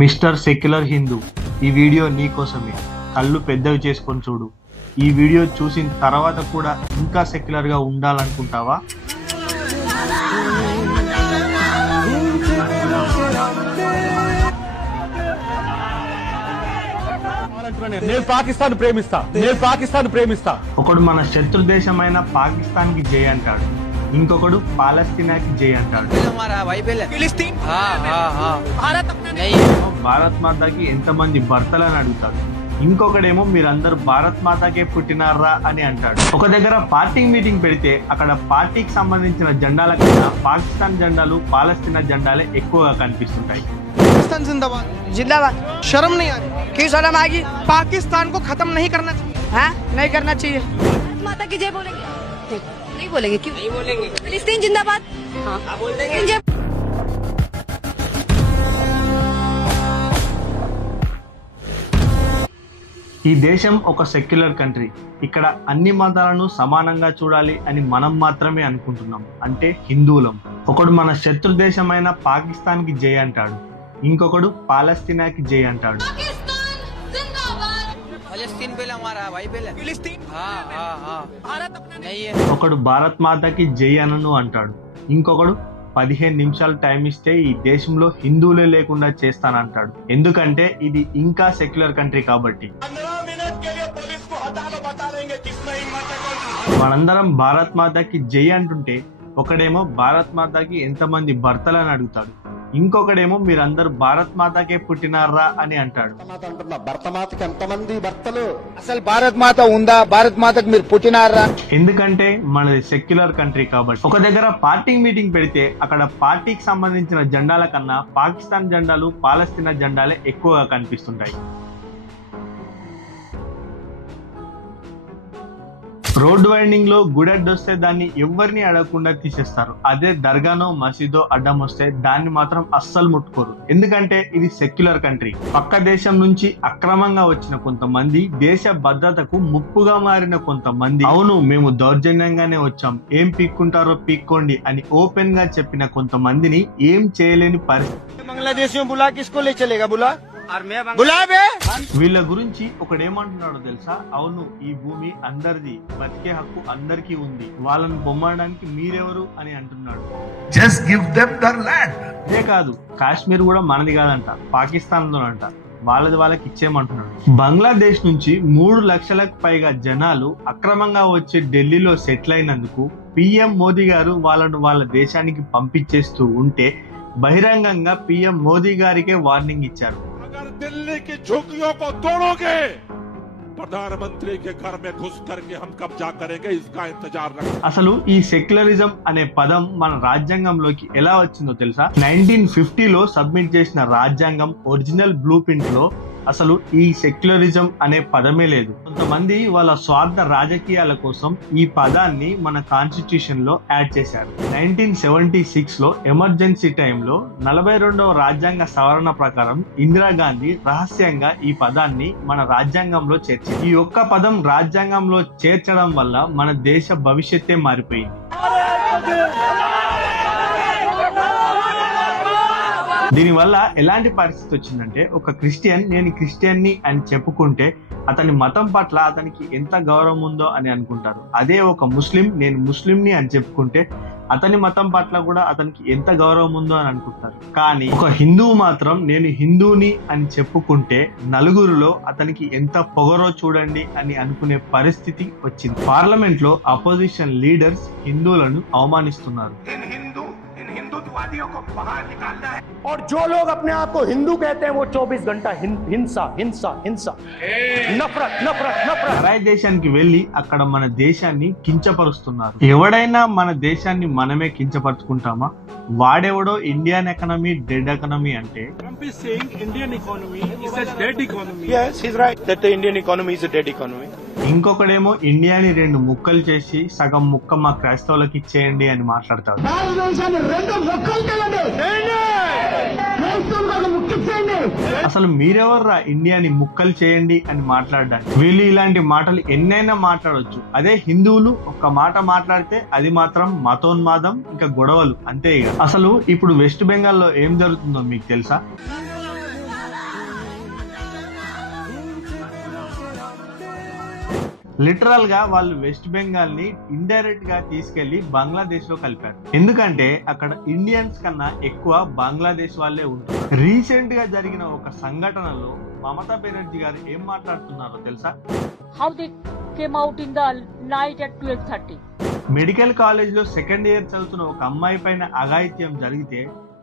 Mister secular Hindu, ఈ video నీ కోసమే. కళ్ళు పెద్దవి చేసుకొని చూడు. ఈ వీడియో చూసిన తర్వాత కూడా ఇంకా సెక్యులర్ గా ఉండాలనుకుంటావా? నేను పాకిస్తాన్ ప్రేమిస్తా. ఒకడు మన శత్రు దేశమైన పాకిస్తాన్ కి జై అంటాడు, ఇంకొకడు పాలస్తీనాకి జై అంటాడు. భారత్ మాతాకి ఎంతమంది భర్తలని అడుగుతాడు, ఇంకొకడేమో మీరందరూ భారత్ మాతాకే పుట్టినారా అని అంటాడు. ఒక దగ్గర పార్టీ మీటింగ్ పెడితే అక్కడ పార్టీకి సంబంధించిన జెండాల కన్నా పాకిస్తాన్ జెండాలు, పాలస్తీనా జెండాలే ఎక్కువగా కనిపిస్తుంటాయి. पाकिस्तान जिंदाबाद जिंदाबाद। शर्म नहीं आ रही? क्यों शर्म आएगी? पाकिस्तान को खत्म नहीं करना चाहिए। हाँ, नहीं करना चाहिए। माता की जय बोलेंगे? नहीं बोलेंगे। क्यों नहीं बोलेंगे? फिलिस्तीन जिंदाबाद। हाँ, बोल देंगे। ఈ దేశం ఒక సెక్యులర్ కంట్రీ. ఇక్కడ అన్ని మతాలను సమానంగా చూడాలి అని మనం మాత్రమే అనుకుంటున్నాం, అంటే హిందువులం. ఒకడు మన శత్రు దేశమైన పాకిస్తాన్ కి జై అంటాడు, ఇంకొకడు పాలస్తీనాకి జై అంటాడు. ఒకడు భారత్ మాతకి జై అనను అంటాడు, ఇంకొకడు 15 నిమిషాలు టైం ఇస్తే ఈ దేశంలో హిందువులే లేకుండా చేస్తానంటాడు. ఎందుకంటే ఇది ఇంకా సెక్యులర్ కంట్రీ కాబట్టి. మనందరం భారత్ మాతాకి జై అంటుంటే ఒకడేమో భారత్ మాతాకి ఎంతమంది భర్తలని అడుగుతాడు, ఇంకొకడేమో మీరందరూ భారత్ మాతాకే పుట్టినారా అని అంటాడు. భర్త మాతకి ఎంతమంది భర్తలు? అసలు భారత్ మాత ఉందా? భారత్ మాతకి మీరు పుట్టినారా? ఎందుకంటే మనది సెక్యులర్ కంట్రీ కాబట్టి. ఒక దగ్గర పార్టీ మీటింగ్ పెడితే అక్కడ పార్టీకి సంబంధించిన జెండాల కన్నా పాకిస్తాన్ జెండాలు, పాలస్తీనా జెండాలే ఎక్కువగా కనిపిస్తుంటాయి. రోడ్ వైండింగ్ లో గుడి అడ్డొస్తే దాన్ని ఎవరిని అడగకుండా తీసేస్తారు. అదే దర్గానో మసీదో అడ్డం వస్తే దాన్ని మాత్రం అస్సలు ముట్టుకోరు. ఎందుకంటే ఇది సెక్యులర్ కంట్రీ. పక్క దేశం నుంచి అక్రమంగా వచ్చిన కొంతమంది, దేశ భద్రతకు ముప్పుగా మారిన కొంతమంది, అవును మేము దౌర్జన్యంగానే వచ్చాం, ఏం పీక్కుంటారో పీక్కోండి అని ఓపెన్ గా చెప్పిన కొంతమందిని ఏం చేయలేని పరిస్థితి. బంగ్లాదేశ్ వీళ్ళ గురించి ఒకడేమంటున్నాడో తెలుసా? అవును, ఈ భూమి అందరిది, బతికే హక్కు అందరికీ ఉంది, వాళ్ళని బొమ్మడానికి మీరెవరు అని అంటున్నాడు. Just give them their land. ఇదే కాదు, కాశ్మీర్ కూడా మనది కాదంట, పాకిస్తాన్ లోనంట, వాళ్ళది వాళ్ళకి ఇచ్చేయమంటున్నాడు. బంగ్లాదేశ్ నుంచి 3 లక్షలకు పైగా జనాలు అక్రమంగా వచ్చి ఢిల్లీలో సెటిల్ అయినందుకు పిఎం మోదీ గారు వాళ్ళను వాళ్ళ దేశానికి పంపించేస్తూ ఉంటే బహిరంగంగా పిఎం మోదీ గారికే వార్నింగ్ ఇచ్చారు. दिल्ली की झुग्गियों को तोड़ोगे, प्रधानमंत्री के घर में घुस करके हम कब्जा करेंगे, इसका इंतजार रखें. అసలు ఈ సెక్యులరిజం అనే పదం మన రాజ్యాంగంలోకి ఎలా వచ్చిందో తెలుసా? 1950లో సబ్మిట్ చేసిన రాజ్యాంగం ఒరిజినల్ బ్లూ ప్రింట్ లో అసలు ఈ సెక్యులరిజం అనే పదమే లేదు. కొంతమంది వాళ్ళ స్వార్థ రాజకీయాల కోసం ఈ పదాన్ని మన కాన్స్టిట్యూషన్ లో యాడ్ చేశారు. 1976 లో ఎమర్జెన్సీ టైంలో 42వ రాజ్యాంగ సవరణ ప్రకారం ఇందిరాగాంధీ రహస్యంగా ఈ పదాన్ని మన రాజ్యాంగంలో చేర్చింది. ఈ ఒక్క పదం రాజ్యాంగంలో చేర్చడం వల్ల మన దేశ భవిష్యత్తే మారిపోయింది. దీనివల్ల ఎలాంటి పరిస్థితి వచ్చిందంటే, ఒక క్రిస్టియన్ నేను క్రిస్టియన్ని అని చెప్పుకుంటే అతని మతం పట్ల అతనికి ఎంత గౌరవం ఉందో అని అనుకుంటారు. అదే ఒక ముస్లిం నేను ముస్లింని అని చెప్పుకుంటే అతని మతం పట్ల కూడా అతనికి ఎంత గౌరవం ఉందో అని అనుకుంటారు. కానీ ఒక హిందువు మాత్రం నేను హిందువుని అని చెప్పుకుంటే నలుగురిలో అతనికి ఎంత పొగరో చూడండి అని అనుకునే పరిస్థితి వచ్చింది. పార్లమెంట్ లో అపోజిషన్ లీడర్స్ హిందువులను అవమానిస్తున్నారు. और जो लोग अपने आप को हिंदू कहते हैं वो 24 घंटा हिंसा हिंसा हिंसा नफरत नफरत नफरत. పరాయి దేశానికి వెళ్లి అక్కడ మన దేశాన్ని కించపరుస్తున్నారు. ఎవడైనా మన దేశాన్ని మనమే కించపరుచుకుంటామా? వాడెవడో ఇండియన్ ఎకనామీ డెడ్ ఎకనామీ అంటే, Trump is saying Indian economy is a dead economy. Yes, he's right that the Indian economy is a dead economy. ఇంకొకడేమో ఇండియాని 2 ముక్కలు చేసి సగం ముక్క మా క్రైస్తవులకు ఇచ్చేయండి అని మాట్లాడతాడు. అసలు మీరెవర్రా ఇండియాని ముక్కలు చేయండి అని మాట్లాడడానికి? వీళ్ళు ఇలాంటి మాటలు ఎన్నైనా మాట్లాడొచ్చు. అదే హిందువులు ఒక్క మాట మాట్లాడితే అది మాత్రం మతోన్మాదం, ఇంకా గొడవలు అంతే. అసలు ఇప్పుడు వెస్ట్ బెంగాల్లో ఏం జరుగుతుందో మీకు తెలుసా? లిటరల్ గా వాళ్ళు వెస్ట్ బెంగాల్ ని ఇండైరెక్ట్ గా తీసుకెళ్లి బంగ్లాదేశ్ లో కలిపారు. ఎందుకంటే అక్కడ ఇండియన్స్ కన్నా ఎక్కువ బంగ్లాదేశ్ వాళ్ళే ఉంటారు. రీసెంట్ గా జరిగిన ఒక సంఘటనలో మమతా బెనర్జీ గారు ఏం మాట్లాడుతున్నారో తెలుసా? How they came out in the night at 12:30. Medical college లో సెకండ్ ఇయర్ చదువుతున్న ఒక అమ్మాయి పైన అఘాయిత్యం జరిగితే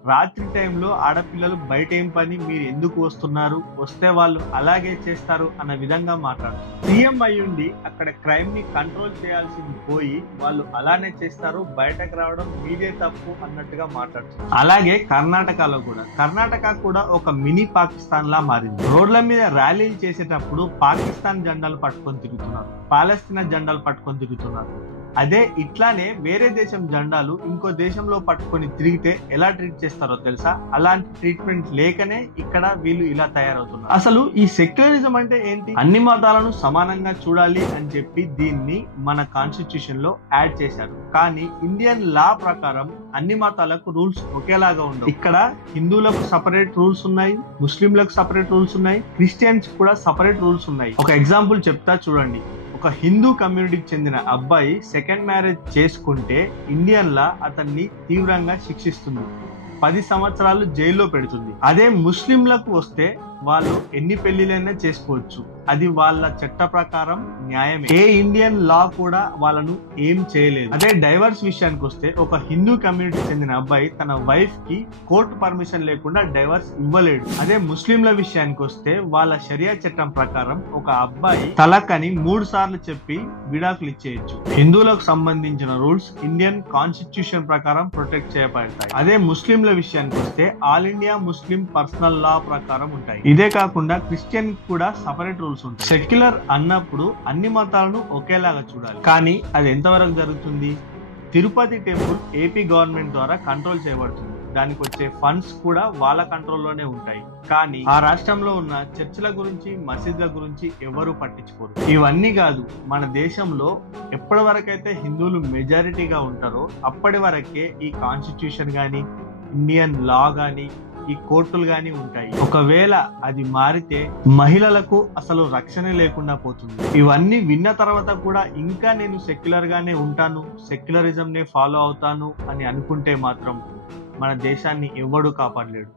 రాత్రి టైంలో ఆడపిల్లలు బయట ఏం పని, మీరు ఎందుకు వస్తున్నారు, వస్తే వాళ్ళు అలాగే చేస్తారు అన్న విధంగా మాట్లాడుతారు. సీఎం అయ్యుండి అక్కడ క్రైమ్ ని కంట్రోల్ చేయాల్సింది పోయి వాళ్ళు అలానే చేస్తారు, బయటకు రావడం మీదే తప్పు అన్నట్టుగా మాట్లాడుతున్నారు. అలాగే కర్ణాటక కూడా ఒక మినీ పాకిస్తాన్ లా మారింది. రోడ్ల మీద ర్యాలీలు చేసేటప్పుడు పాకిస్తాన్ జెండాలు పట్టుకొని తిరుగుతున్నారు, పాలస్తీనా జెండాలు పట్టుకొని తిరుగుతున్నారు. అదే ఇట్లానే వేరే దేశం జెండాలు ఇంకో దేశంలో పట్టుకొని తిరిగితే ఎలా ట్రీట్ చేస్తారో తెలుసా? అలాంటి ట్రీట్మెంట్ లేకనే ఇక్కడ వీళ్ళు ఇలా తయారవుతున్నారు. అసలు ఈ సెక్యులరిజం అంటే ఏంటి? అన్ని మతాలను సమానంగా చూడాలి అని చెప్పి దీన్ని మన కాన్స్టిట్యూషన్ లో యాడ్ చేశారు. కానీ ఇండియన్ లా ప్రకారం అన్ని మతాలకు రూల్స్ ఒకేలాగా ఉండవు. ఇక్కడ హిందువులకు సపరేట్ రూల్స్ ఉన్నాయి, ముస్లింలకు సపరేట్ రూల్స్ ఉన్నాయి, క్రిస్టియన్స్ కూడా సపరేట్ రూల్స్ ఉన్నాయి. ఒక ఎగ్జాంపుల్ చెప్తా చూడండి. ఒక హిందూ కమ్యూనిటీకి చెందిన అబ్బాయి సెకండ్ మ్యారేజ్ చేసుకుంటే ఇండియన్ లా అతన్ని తీవ్రంగా శిక్షిస్తుంది, 10 సంవత్సరాలు జైల్లో పెడుతుంది. అదే ముస్లింలకు వస్తే వాళ్ళు ఎన్ని పెళ్లిలైనా చేసుకోవచ్చు, అది వాళ్ళ చట్ట ప్రకారం న్యాయమే. ఏ ఇండియన్ లా కూడా వాళ్ళను ఏం చేయలేదు. అదే డైవర్స్ విషయానికి వస్తే ఒక హిందూ కమ్యూనిటీ చెందిన అబ్బాయి తన వైఫ్ కి కోర్టు పర్మిషన్ లేకుండా డైవర్స్ ఇవ్వలేడు. అదే ముస్లింల విషయానికి వస్తే వాళ్ళ షరియా చట్టం ప్రకారం ఒక అబ్బాయి తలకని 3 సార్లు చెప్పి విడాకులు ఇచ్చేయచ్చు. హిందువులకు సంబంధించిన రూల్స్ ఇండియన్ కాన్స్టిట్యూషన్ ప్రకారం ప్రొటెక్ట్ చేయబడతాయి. అదే ముస్లింల విషయానికి వస్తే ఆల్ ఇండియా ముస్లిం పర్సనల్ లా ప్రకారం ఉంటాయి. ఇదే కాకుండా క్రిస్టియన్ కూడా సపరేట్ రూల్స్ ఉంటాయి. సెక్యులర్ అన్నప్పుడు అన్ని మతాలను ఒకేలాగా చూడాలి. కానీ అది ఎంతవరకు జరుగుతుంది? తిరుపతి టెంపుల్ ఏపీ గవర్నమెంట్ ద్వారా కంట్రోల్ చేయబడుతుంది. దానికి వచ్చే ఫండ్స్ కూడా వాళ్ళ కంట్రోల్లోనే ఉంటాయి. కానీ ఆ రాష్ట్రంలో ఉన్న చర్చిల గురించి, మసీదుల గురించి ఎవరు పట్టించుకోరు. ఇవన్నీ కాదు, మన దేశంలో ఎప్పటి వరకైతే హిందువులు మెజారిటీగా ఉంటారో అప్పటి వరకే ఈ కాన్స్టిట్యూషన్ గాని, ఇండియన్ లా గాని, ఈ కోర్టులు గాని ఉంటాయి. ఒకవేళ అది మారితే మహిళలకు అసలు రక్షణ లేకుండా పోతుంది. ఇవన్నీ విన్న తర్వాత కూడా ఇంకా నేను సెక్యులర్ గానే ఉంటాను, సెక్యులరిజం నే ఫాలో అవుతాను అని అనుకుంటే మాత్రం మన దేశాన్ని ఎవ్వడూ కాపాడలేడు.